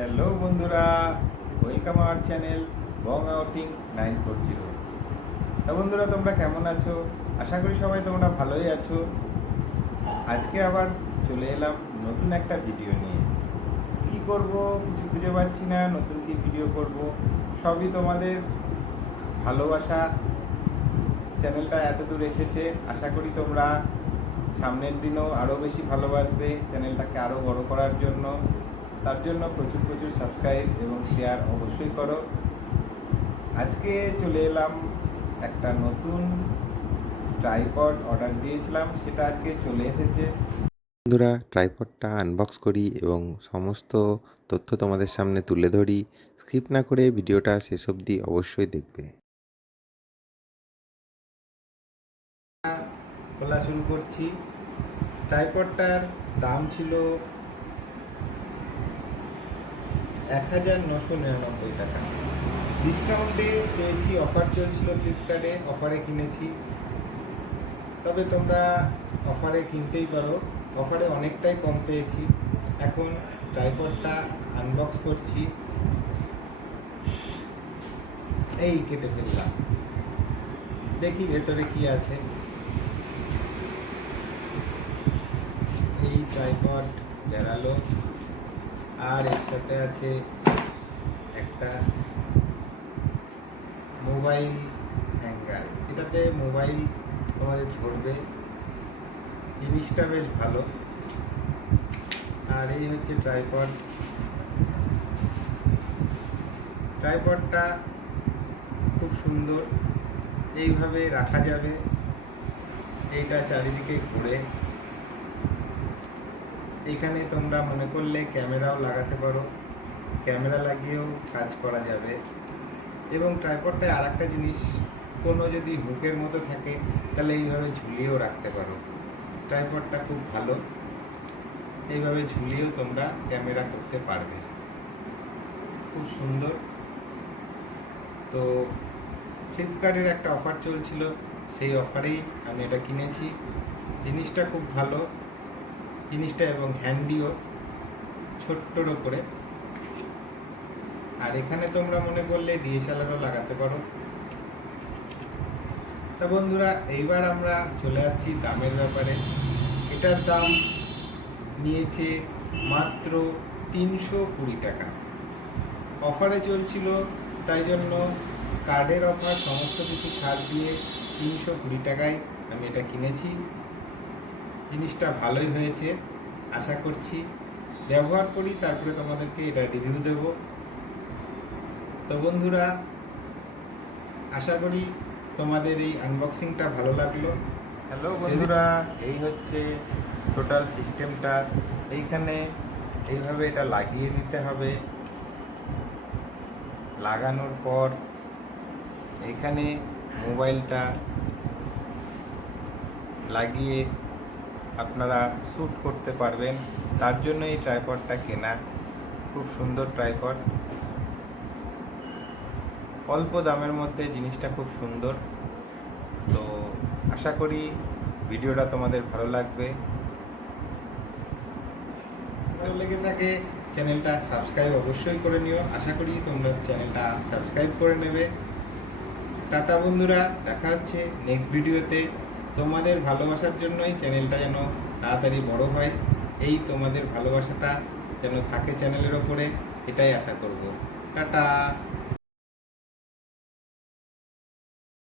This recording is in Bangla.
হ্যালো বন্ধুরা, welcome our channel Bong outing 940। তা বন্ধুরা, তোমরা কেমন আছো? আশা করি সবাই তোমরা ভালোই আছো। আজকে আবার চলে এলাম নতুন একটা ভিডিও নিয়ে। কি করব কিছু খুঁজে পাচ্ছি না, নতুন কি ভিডিও করব। সবই তোমাদের ভালোবাসা। চ্যানেলটা এত দূর এসেছে, আশা করি তোমরা সামনের দিনও আরও বেশি ভালোবাসবে চ্যানেলটাকে আরও বড় করার জন্য। তার জন্য প্রচুর প্রচুর সাবস্ক্রাইব এবং শেয়ার অবশ্যই করো। আজকে চলে এলাম একটা নতুন ট্রাইপড অর্ডার দিয়েছিলাম, সেটা আজকে চলে এসেছে। বন্ধুরা, ট্রাইপডটা আনবক্স করি এবং সমস্ত তথ্য তোমাদের সামনে তুলে ধরি। স্কিপ না করে ভিডিওটা শেষ অবধি অবশ্যই দেখবে। খোলা শুরু করছি। ট্রাইপডটার দাম ছিল 1999 টাকা। ডিসকাউন্টে পেয়েছি, অফার চলছিল ফ্লিপকার্টে, অফারে কিনেছি। তবে তোমরা অফারে কিনতেই পারো, অফারে অনেকটাই কম পেয়েছি। এখন ট্রাইপডটা আনবক্স করছি। এই কেটে ফেললাম, দেখি ভেতরে কি আছে। এই ট্রাইপড বেরালো, আর এর সাথে আছে একটা মোবাইল হ্যাঙ্গার। এটাতে মোবাইল তোমাদের ধরবে, জিনিসটা বেশ ভালো। আর এই হচ্ছে ট্রাইপডটা খুব সুন্দর, এইভাবে রাখা যাবে। এইটা চারিদিকে ঘুরে, এখানে তোমরা মনে করলে ক্যামেরাও লাগাতে পারো, ক্যামেরা লাগিয়েও কাজ করা যাবে। এবং ট্রাইপডটায় আর একটা জিনিস, কোনো যদি হুকের মতো থাকে তাহলে এইভাবে ঝুলিয়েও রাখতে পারো। ট্রাইপডটা খুব ভালো, এইভাবে ঝুলিয়েও তোমরা ক্যামেরা করতে পারবে, খুব সুন্দর। তো ফ্লিপকার্টের একটা অফার চলছিল, সেই অফারেই আমি এটা কিনেছি। জিনিসটা খুব ভালো জিনিসটা, এবং হ্যান্ডিও, ছোট্টর ওপরে। আর এখানে তোমরা মনে করলে ডিএসএলআরও লাগাতে পারো। তা বন্ধুরা, এইবার আমরা চলে আসছি দামের ব্যাপারে। এটার দাম নিয়েছে মাত্র 320 টাকা। অফারে চলছিল, তাই জন্য কার্ডের অফার সমস্ত কিছু ছাড় দিয়ে 320 টাকায় আমি এটা কিনেছি। জিনিসটা ভালোই হয়েছে, আশা করছি। ব্যবহার করি, তারপরে তোমাদেরকে এটা রিভিউ দেব। তো বন্ধুরা, আশা করি তোমাদের এই আনবক্সিংটা ভালো লাগলো। হ্যালো বন্ধুরা, এই হচ্ছে টোটাল সিস্টেমটা। এইখানে এইভাবে এটা লাগিয়ে দিতে হবে। লাগানোর পর এখানে মোবাইলটা লাগিয়ে আপনারা শ্যুট করতে পারবেন। তার জন্য এই ট্রাইপডটা কেনা। খুব সুন্দর ট্রাইপড, অল্প দামের মধ্যে জিনিসটা খুব সুন্দর। তো আশা করি ভিডিওটা তোমাদের ভালো লাগবে। ভালো লেগে থাকে চ্যানেলটা সাবস্ক্রাইব অবশ্যই করে নিও। আশা করি তোমরা চ্যানেলটা সাবস্ক্রাইব করে নেবে। টাটা বন্ধুরা, দেখা হচ্ছে নেক্সট ভিডিওতে। তোমাদের ভালোবাসার জন্যই চ্যানেলটা যেন তাড়াতাড়ি বড় হয়, এই তোমাদের ভালোবাসাটা যেন থাকে চ্যানেলের ওপরে, এটাই আশা করব। টাটা।